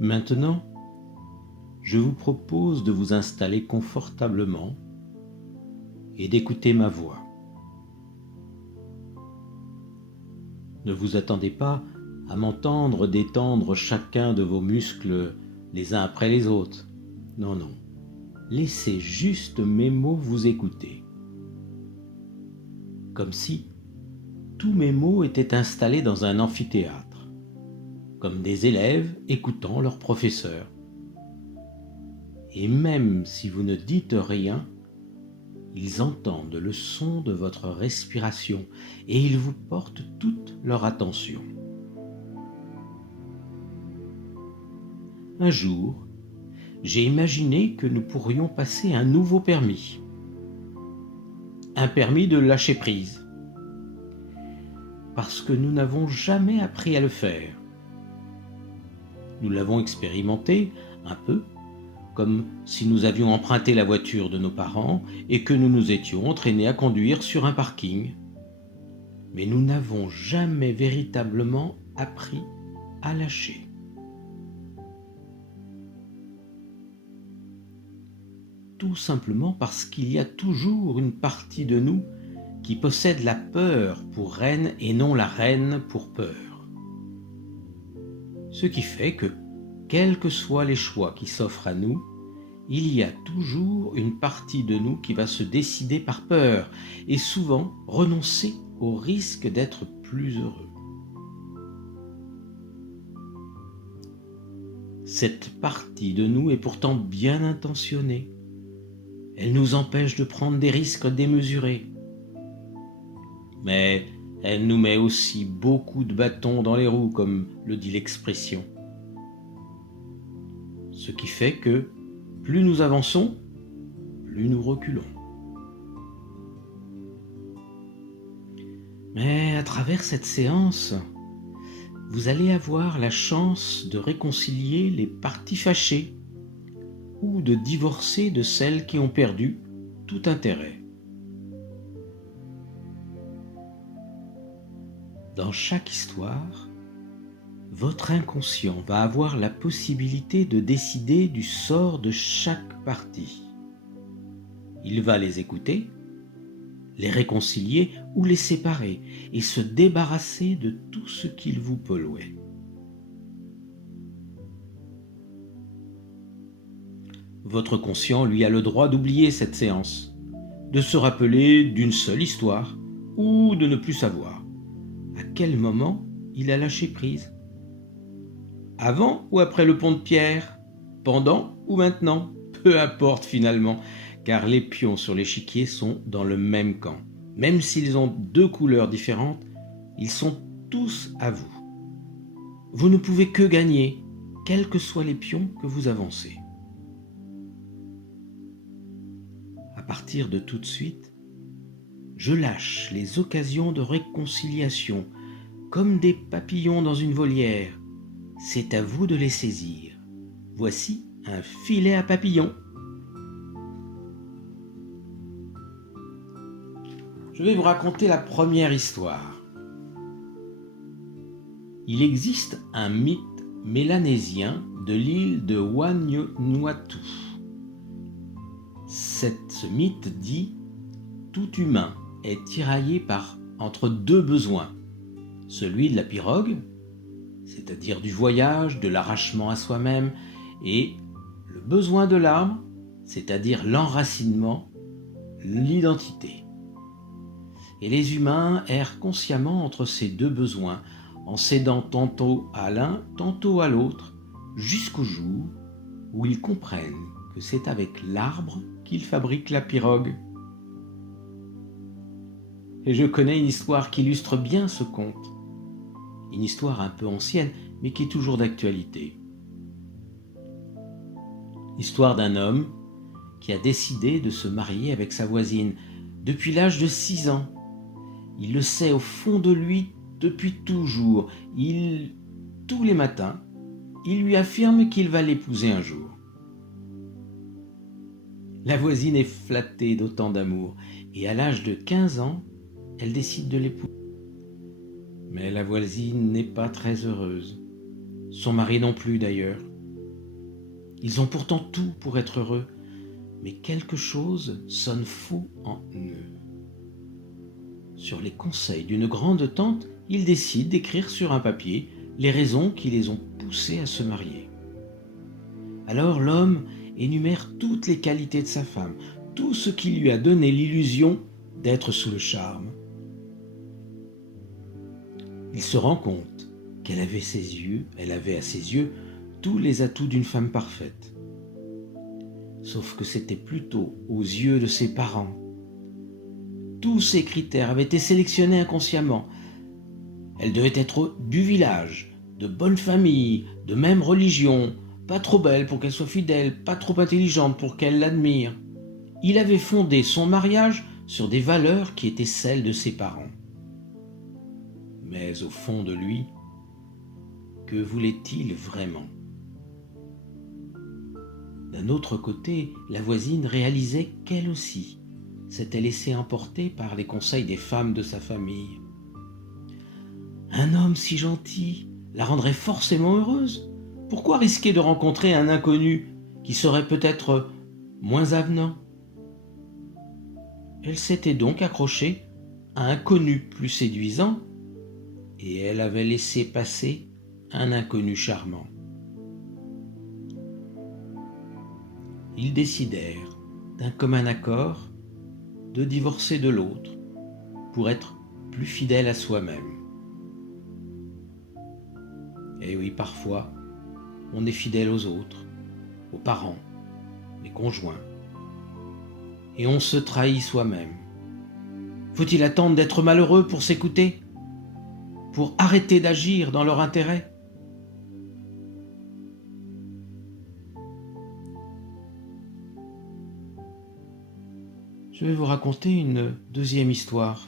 Maintenant, je vous propose de vous installer confortablement et d'écouter ma voix. Ne vous attendez pas à m'entendre détendre chacun de vos muscles les uns après les autres. Non, non. Laissez juste mes mots vous écouter. Comme si tous mes mots étaient installés dans un amphithéâtre, comme des élèves écoutant leur professeur. Et même si vous ne dites rien, ils entendent le son de votre respiration et ils vous portent toute leur attention. Un jour, j'ai imaginé que nous pourrions passer un nouveau permis. Un permis de lâcher prise. Parce que nous n'avons jamais appris à le faire. Nous l'avons expérimenté un peu, comme si nous avions emprunté la voiture de nos parents et que nous nous étions entraînés à conduire sur un parking. Mais nous n'avons jamais véritablement appris à lâcher. Tout simplement parce qu'il y a toujours une partie de nous qui possède la peur pour reine et non la reine pour peur. Ce qui fait que, quels que soient les choix qui s'offrent à nous, il y a toujours une partie de nous qui va se décider par peur et souvent renoncer au risque d'être plus heureux. Cette partie de nous est pourtant bien intentionnée. Elle nous empêche de prendre des risques démesurés. Mais elle nous met aussi beaucoup de bâtons dans les roues, comme le dit l'expression. Ce qui fait que plus nous avançons, plus nous reculons. Mais à travers cette séance, vous allez avoir la chance de réconcilier les parties fâchées ou de divorcer de celles qui ont perdu tout intérêt. Dans chaque histoire, votre inconscient va avoir la possibilité de décider du sort de chaque partie. Il va les écouter, les réconcilier ou les séparer et se débarrasser de tout ce qu'il vous polluait. Votre conscient, lui, a le droit d'oublier cette séance, de se rappeler d'une seule histoire ou de ne plus savoir à quel moment il a lâché prise. Avant ou après le pont de pierre, pendant ou maintenant, peu importe finalement, car les pions sur l'échiquier sont dans le même camp. Même s'ils ont deux couleurs différentes, ils sont tous à vous. Vous ne pouvez que gagner, quels que soient les pions que vous avancez. À partir de tout de suite, je lâche les occasions de réconciliation comme des papillons dans une volière. C'est à vous de les saisir. Voici un filet à papillons. Je vais vous raconter la première histoire. Il existe un mythe mélanésien de l'île de Vanuatu. Ce mythe dit « Tout humain est tiraillé entre deux besoins, celui de la pirogue, c'est-à-dire du voyage, de l'arrachement à soi-même, et le besoin de l'âme, c'est-à-dire l'enracinement, l'identité. Et les humains errent consciemment entre ces deux besoins, en cédant tantôt à l'un, tantôt à l'autre, jusqu'au jour où ils comprennent que c'est avec l'arbre qu'ils fabriquent la pirogue. Et je connais une histoire qui illustre bien ce conte. Une histoire un peu ancienne, mais qui est toujours d'actualité. L'histoire d'un homme qui a décidé de se marier avec sa voisine depuis l'âge de 6 ans. Il le sait au fond de lui depuis toujours. Tous les matins, il lui affirme qu'il va l'épouser un jour. La voisine est flattée d'autant d'amour et à l'âge de 15 ans, elle décide de l'épouser. Mais la voisine n'est pas très heureuse. Son mari non plus d'ailleurs. Ils ont pourtant tout pour être heureux, mais quelque chose sonne faux en eux. Sur les conseils d'une grande tante, ils décident d'écrire sur un papier les raisons qui les ont poussés à se marier. Alors l'homme énumère toutes les qualités de sa femme, tout ce qui lui a donné l'illusion d'être sous le charme. Il se rend compte qu'elle avait à ses yeux tous les atouts d'une femme parfaite. Sauf que c'était plutôt aux yeux de ses parents. Tous ces critères avaient été sélectionnés inconsciemment. Elle devait être du village, de bonne famille, de même religion, pas trop belle pour qu'elle soit fidèle, pas trop intelligente pour qu'elle l'admire. Il avait fondé son mariage sur des valeurs qui étaient celles de ses parents. Mais au fond de lui, que voulait-il vraiment ? D'un autre côté, la voisine réalisait qu'elle aussi s'était laissée emporter par les conseils des femmes de sa famille. Un homme si gentil la rendrait forcément heureuse. Pourquoi risquer de rencontrer un inconnu qui serait peut-être moins avenant ? Elle s'était donc accrochée à un connu plus séduisant et elle avait laissé passer un inconnu charmant. Ils décidèrent, d'un commun accord, de divorcer de l'autre pour être plus fidèles à soi-même. Et oui, parfois, on est fidèle aux autres, aux parents, les conjoints, et on se trahit soi-même. Faut-il attendre d'être malheureux pour s'écouter ? Pour arrêter d'agir dans leur intérêt ? Je vais vous raconter une deuxième histoire.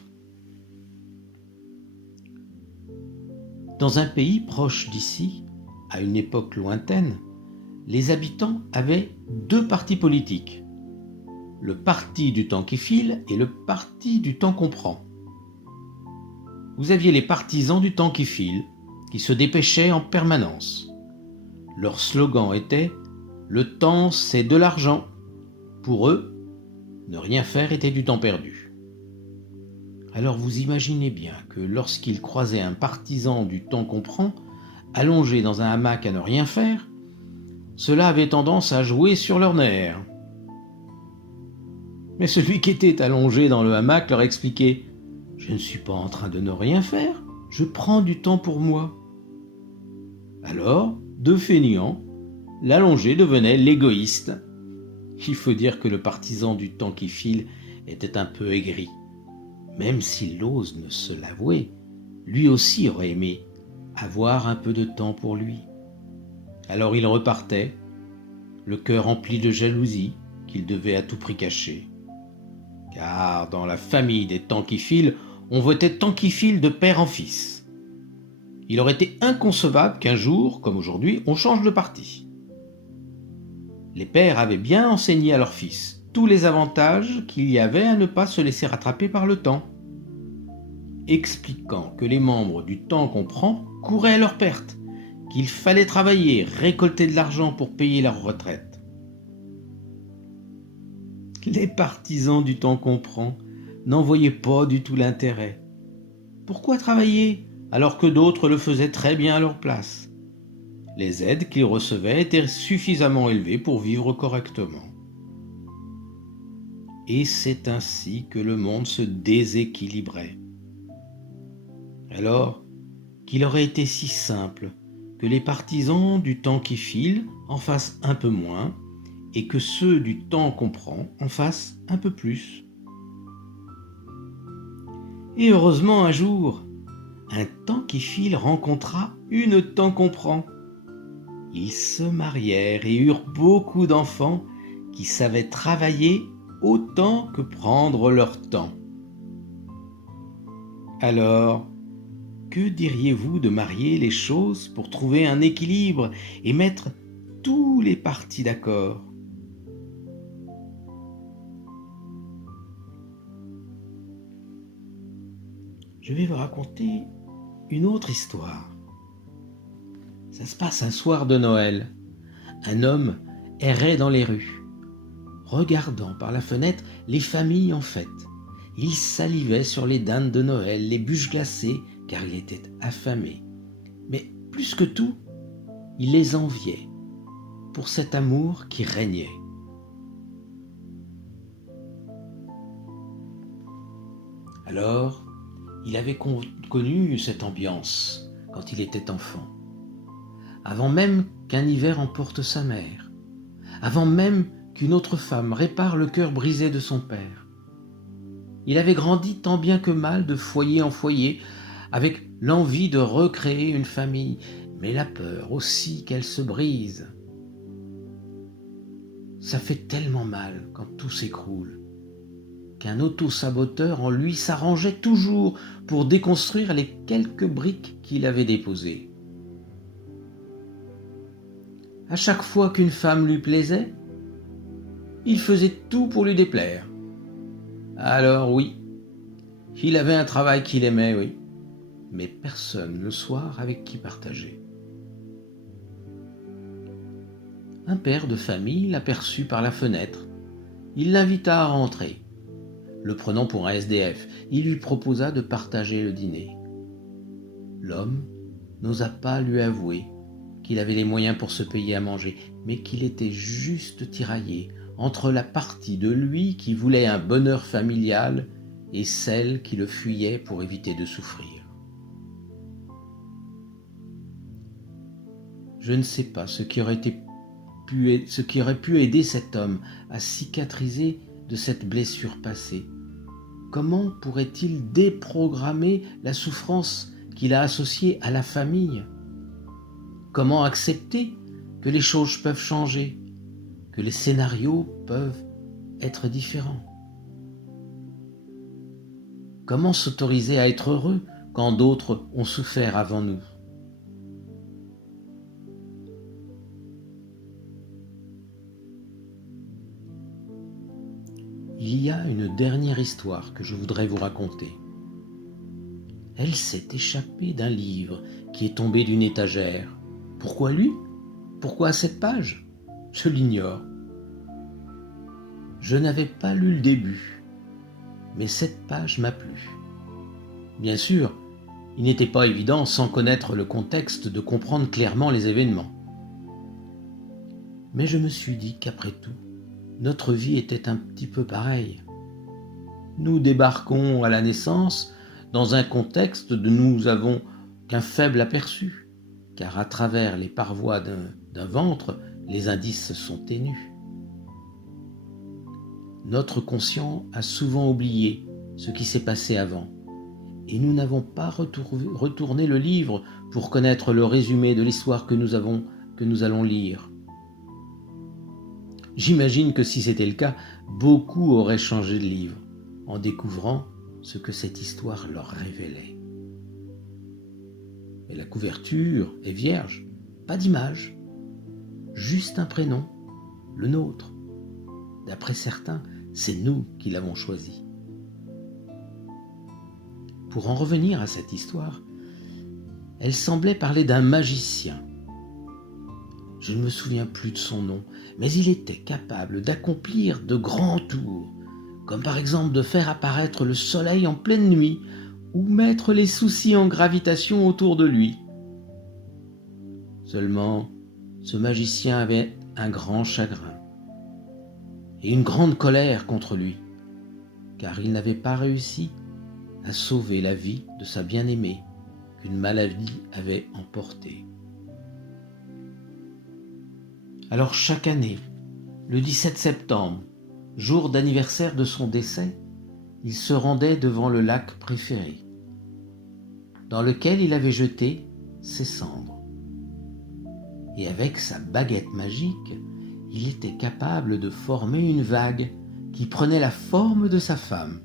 Dans un pays proche d'ici, à une époque lointaine, les habitants avaient deux partis politiques. Le parti du temps qui file et le parti du temps qu'on prend. Vous aviez les partisans du temps qui file, qui se dépêchaient en permanence. Leur slogan était « Le temps, c'est de l'argent ». Pour eux, ne rien faire était du temps perdu. Alors vous imaginez bien que lorsqu'ils croisaient un partisan du temps qu'on prend, allongé dans un hamac à ne rien faire, cela avait tendance à jouer sur leurs nerfs. Mais celui qui était allongé dans le hamac leur expliquait « Je ne suis pas en train de ne rien faire, je prends du temps pour moi ». Alors, de feignant, l'allongé devenait l'égoïste. Il faut dire que le partisan du temps qui file était un peu aigri. Même s'il ose ne se l'avouer, lui aussi aurait aimé avoir un peu de temps pour lui. Alors il repartait, le cœur rempli de jalousie qu'il devait à tout prix cacher. Car dans la famille des temps qui filent, on votait temps qui file de père en fils. Il aurait été inconcevable qu'un jour, comme aujourd'hui, on change de parti. Les pères avaient bien enseigné à leurs fils tous les avantages qu'il y avait à ne pas se laisser rattraper par le temps, expliquant que les membres du temps qu'on prend couraient à leur perte, qu'il fallait travailler, récolter de l'argent pour payer leur retraite. Les partisans du temps qu'on prend n'en voyaient pas du tout l'intérêt. Pourquoi travailler alors que d'autres le faisaient très bien à leur place ? Les aides qu'ils recevaient étaient suffisamment élevées pour vivre correctement. Et c'est ainsi que le monde se déséquilibrait. Alors qu'il aurait été si simple que les partisans du temps qui file en fassent un peu moins et que ceux du temps qu'on prend en fassent un peu plus. Et heureusement un jour, un temps qui file rencontra une temps qu'on prend. Ils se marièrent et eurent beaucoup d'enfants qui savaient travailler autant que prendre leur temps. Alors, que diriez-vous de marier les choses pour trouver un équilibre et mettre tous les partis d'accord ? Je vais vous raconter une autre histoire. Ça se passe un soir de Noël. Un homme errait dans les rues, regardant par la fenêtre les familles en fête. Il salivait sur les dindes de Noël, les bûches glacées, car il était affamé. Mais plus que tout, il les enviait pour cet amour qui régnait. Alors, il avait connu cette ambiance quand il était enfant, avant même qu'un hiver emporte sa mère, avant même qu'une autre femme répare le cœur brisé de son père. Il avait grandi tant bien que mal de foyer en foyer, avec l'envie de recréer une famille, mais la peur aussi qu'elle se brise. Ça fait tellement mal quand tout s'écroule, qu'un auto-saboteur en lui s'arrangeait toujours pour déconstruire les quelques briques qu'il avait déposées. À chaque fois qu'une femme lui plaisait, il faisait tout pour lui déplaire. Alors oui, il avait un travail qu'il aimait, oui, mais personne le soir avec qui partager. Un père de famille l'aperçut par la fenêtre. Il l'invita à rentrer. Le prenant pour un SDF, il lui proposa de partager le dîner. L'homme n'osa pas lui avouer qu'il avait les moyens pour se payer à manger, mais qu'il était juste tiraillé entre la partie de lui qui voulait un bonheur familial et celle qui le fuyait pour éviter de souffrir. Je ne sais pas ce qui aurait pu aider cet homme à cicatriser de cette blessure passée. Comment pourrait-il déprogrammer la souffrance qu'il a associée à la famille? Comment accepter que les choses peuvent changer, que les scénarios peuvent être différents? Comment s'autoriser à être heureux quand d'autres ont souffert avant nous? Il y a une dernière histoire que je voudrais vous raconter. Elle s'est échappée d'un livre qui est tombé d'une étagère. Pourquoi lui? Pourquoi cette page? Je l'ignore. Je n'avais pas lu le début, mais cette page m'a plu. Bien sûr, il n'était pas évident, sans connaître le contexte, de comprendre clairement les événements. Mais je me suis dit qu'après tout, notre vie était un petit peu pareille. Nous débarquons à la naissance dans un contexte dont nous n'avons qu'un faible aperçu, car à travers les parois d'un ventre, les indices sont ténus. Notre conscient a souvent oublié ce qui s'est passé avant, et nous n'avons pas retourné le livre pour connaître le résumé de l'histoire que nous allons lire. J'imagine que si c'était le cas, beaucoup auraient changé de livre en découvrant ce que cette histoire leur révélait. Mais la couverture est vierge, pas d'image, juste un prénom, le nôtre. D'après certains, c'est nous qui l'avons choisi. Pour en revenir à cette histoire, elle semblait parler d'un magicien. Je ne me souviens plus de son nom, mais il était capable d'accomplir de grands tours, comme par exemple de faire apparaître le soleil en pleine nuit ou mettre les soucis en gravitation autour de lui. Seulement, ce magicien avait un grand chagrin et une grande colère contre lui, car il n'avait pas réussi à sauver la vie de sa bien-aimée qu'une maladie avait emportée. Alors chaque année, le 17 septembre, jour d'anniversaire de son décès, il se rendait devant le lac préféré, dans lequel il avait jeté ses cendres. Et avec sa baguette magique, il était capable de former une vague qui prenait la forme de sa femme.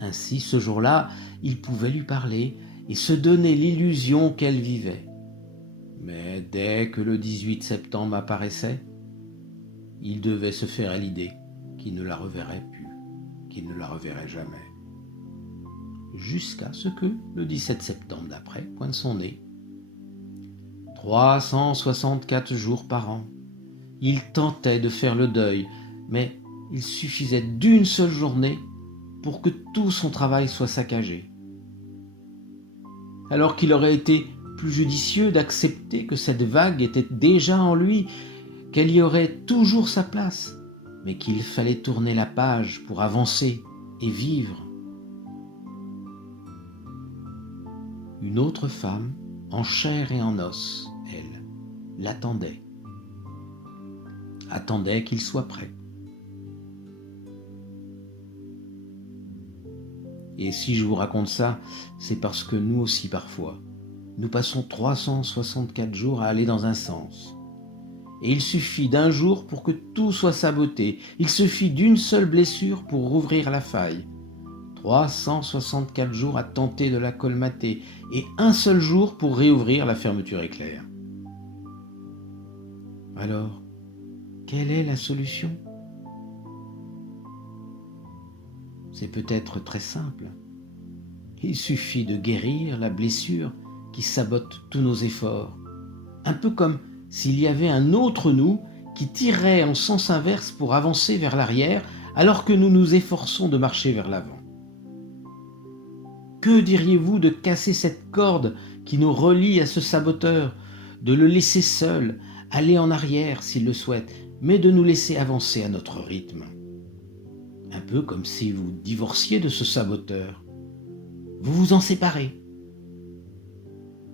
Ainsi, ce jour-là, il pouvait lui parler et se donner l'illusion qu'elle vivait. Mais dès que le 18 septembre apparaissait, il devait se faire à l'idée qu'il ne la reverrait plus, qu'il ne la reverrait jamais. Jusqu'à ce que, le 17 septembre d'après, pointe son nez. 364 jours par an, Il tentait de faire le deuil, mais il suffisait d'une seule journée pour que tout son travail soit saccagé. Alors qu'il aurait été plus judicieux d'accepter que cette vague était déjà en lui, qu'elle y aurait toujours sa place, mais qu'il fallait tourner la page pour avancer et vivre. Une autre femme, en chair et en os, elle, l'attendait. Attendait qu'il soit prêt. Et si je vous raconte ça, c'est parce que nous aussi parfois, nous passons 364 jours à aller dans un sens. Et il suffit d'un jour pour que tout soit saboté. Il suffit d'une seule blessure pour rouvrir la faille. 364 jours à tenter de la colmater et un seul jour pour réouvrir la fermeture éclair. Alors, quelle est la solution ? C'est peut-être très simple. Il suffit de guérir la blessure qui sabote tous nos efforts. Un peu comme s'il y avait un autre nous qui tirerait en sens inverse pour avancer vers l'arrière alors que nous nous efforçons de marcher vers l'avant. Que diriez-vous de casser cette corde qui nous relie à ce saboteur, de le laisser seul, aller en arrière s'il le souhaite, mais de nous laisser avancer à notre rythme ? Un peu comme si vous divorciez de ce saboteur. Vous vous en séparez.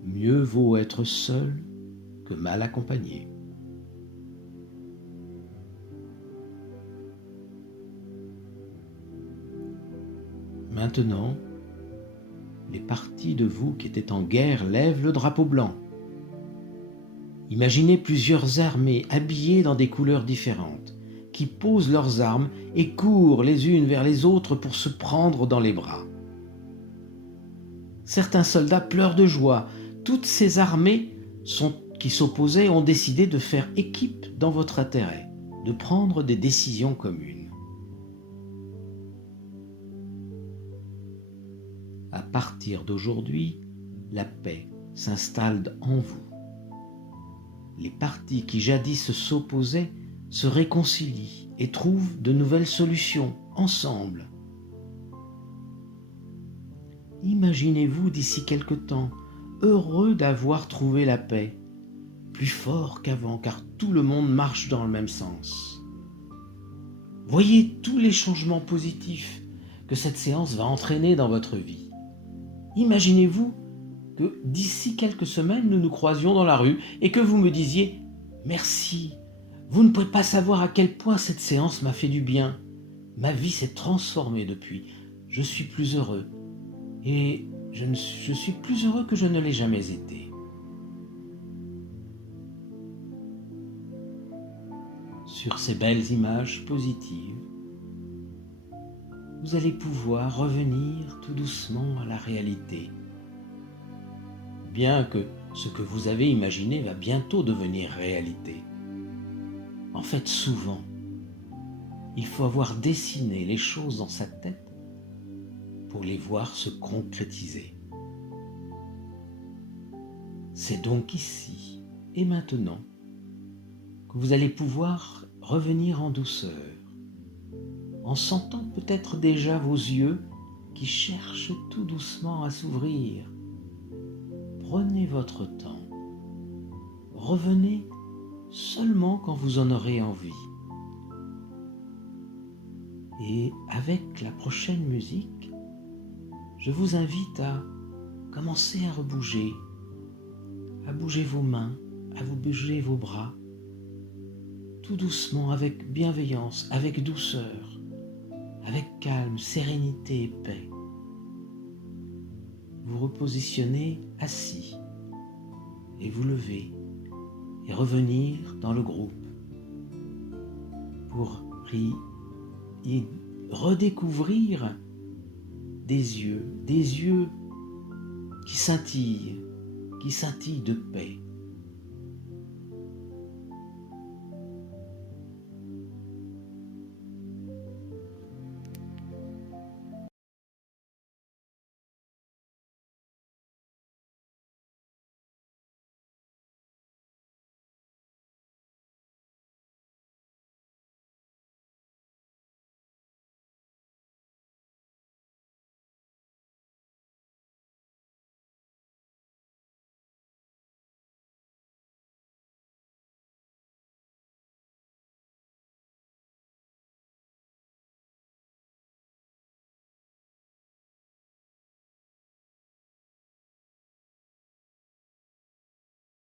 Mieux vaut être seul que mal accompagné. Maintenant, les parties de vous qui étaient en guerre lèvent le drapeau blanc. Imaginez plusieurs armées habillées dans des couleurs différentes, qui posent leurs armes et courent les unes vers les autres pour se prendre dans les bras. Certains soldats pleurent de joie. Toutes ces armées qui s'opposaient ont décidé de faire équipe dans votre intérêt, de prendre des décisions communes. À partir d'aujourd'hui, la paix s'installe en vous. Les parties qui jadis s'opposaient se réconcilient et trouvent de nouvelles solutions ensemble. Imaginez-vous d'ici quelque temps, heureux d'avoir trouvé la paix, plus fort qu'avant car tout le monde marche dans le même sens. Voyez tous les changements positifs que cette séance va entraîner dans votre vie. Imaginez-vous que d'ici quelques semaines, nous nous croisions dans la rue et que vous me disiez « Merci, vous ne pouvez pas savoir à quel point cette séance m'a fait du bien. Ma vie s'est transformée depuis. Je suis plus heureux. Et je suis plus heureux que je ne l'ai jamais été. » Sur ces belles images positives, vous allez pouvoir revenir tout doucement à la réalité. Bien que ce que vous avez imaginé va bientôt devenir réalité. En fait, souvent, il faut avoir dessiné les choses dans sa tête pour les voir se concrétiser. C'est donc ici et maintenant que vous allez pouvoir revenir en douceur, en sentant peut-être déjà vos yeux qui cherchent tout doucement à s'ouvrir. Prenez votre temps. Revenez seulement quand vous en aurez envie. Et avec la prochaine musique, je vous invite à commencer à bouger vos mains, à vous bouger vos bras, tout doucement, avec bienveillance, avec douceur, avec calme, sérénité et paix. Vous repositionnez assis et vous levez et revenir dans le groupe pour y redécouvrir des yeux qui scintillent de paix.